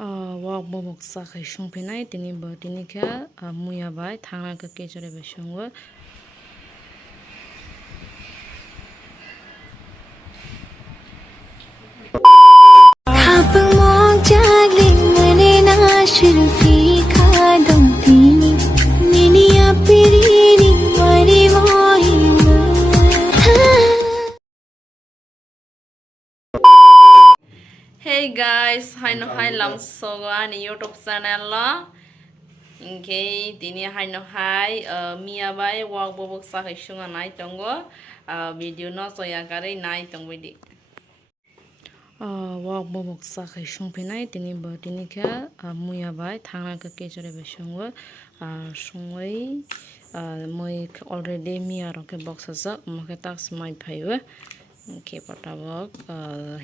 wak bobok sakai songpenai tini bo tini kha muya bai thangna ka kechore bai songo Hey guys, hai no hai lam sogo ani YouTube channel lo. Ingke tini hai no hai Mia bai wak bobok sakai sunga nai tongo video no soya kare nai tongwe di. Wak bobok sakai songpenai tini bo tini kha muya bai thangna ka kechore bai songo songoi moi already Mia roke box sa moke tak smai phaiwe. Ke patabok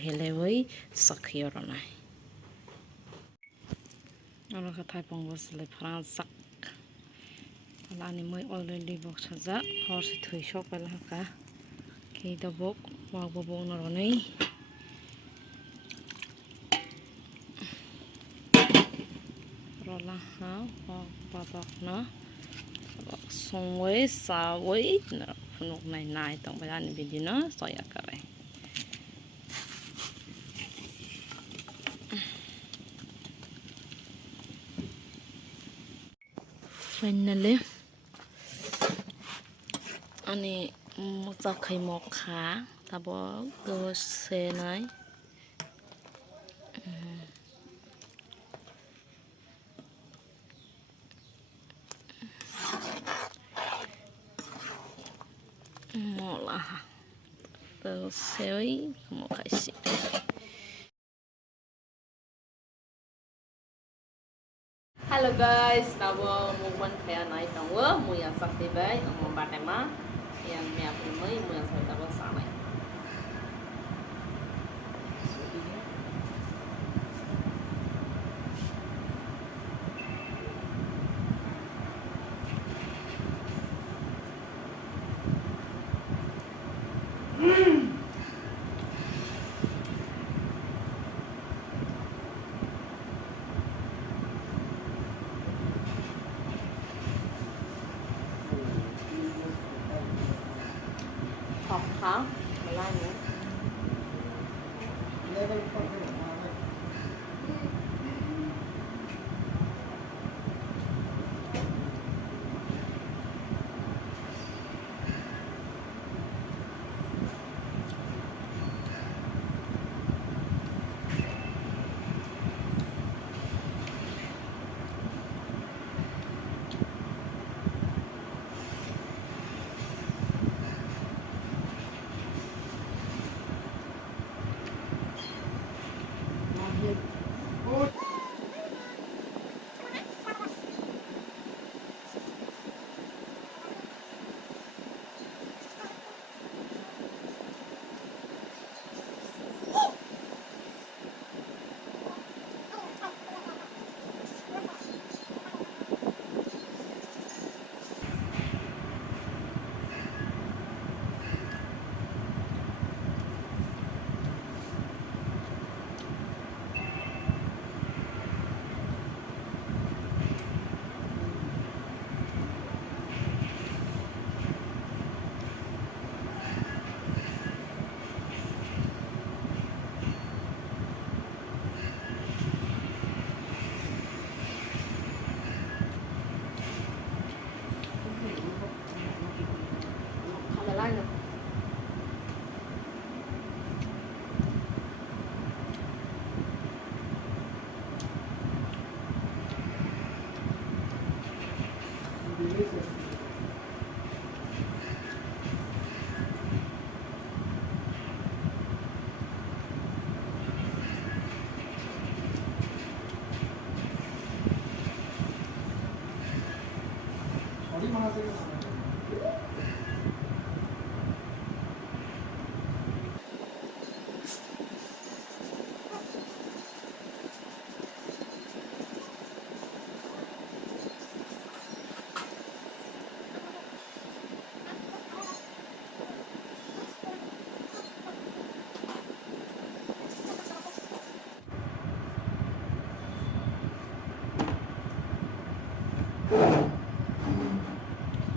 helewai sakhiyoronai aro khathai pongbo sile phrang sak ani moi already box saja horse thui sok pala ka ke dabok wak bobok naronai rola ha wak babak na songwei sawei na phunuk nai nai tong ba ani video na soya kare finally ani mocha khai mokha tabo go se nai mola to sei mokha si Hello guys, nabo mukban kaya nai tongwo muya sakti bai amo batema yang mia pumai muya sakti tabo sanai Học hả? Mày like nữa.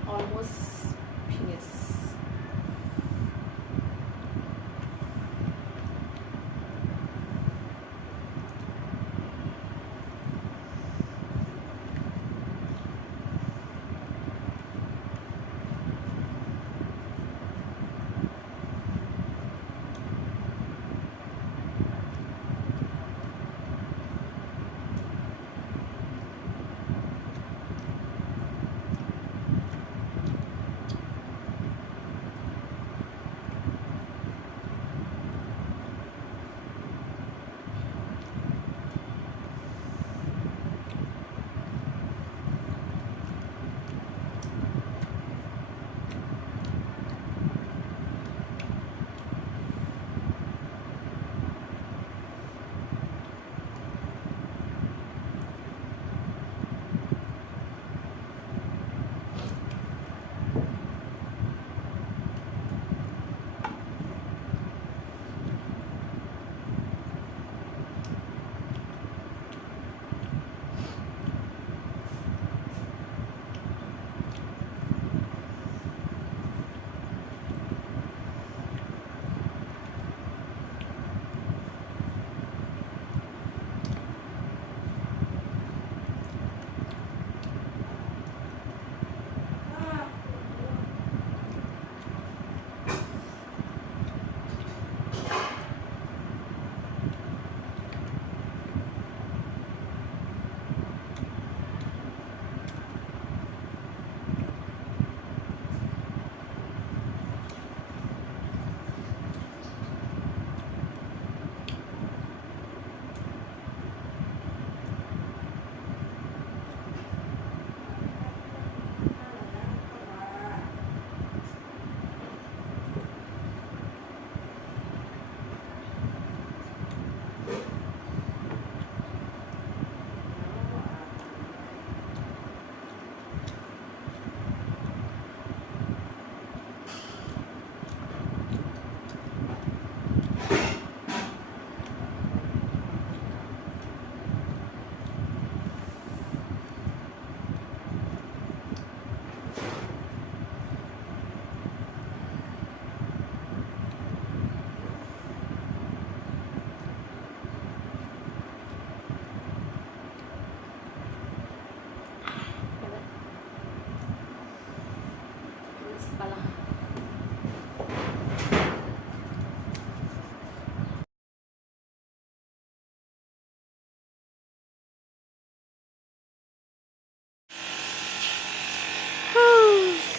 almost finished.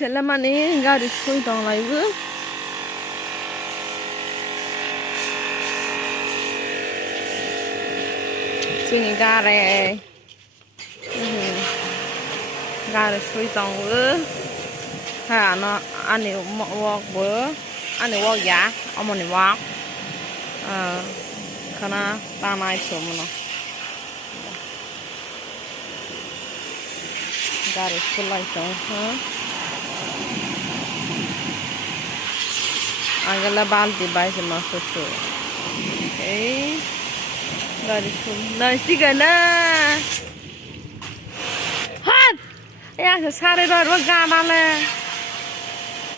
Selama garis sui dong lagi. Sini garis sui dong lagi. Ha nó anh này walk bữa anh này walk giá ông này walk khana ta mai chôm nó garis sui lại dong ha Angela balti bai sama susu. Garis sui nasi gana. Hat, ya sare ro gamale.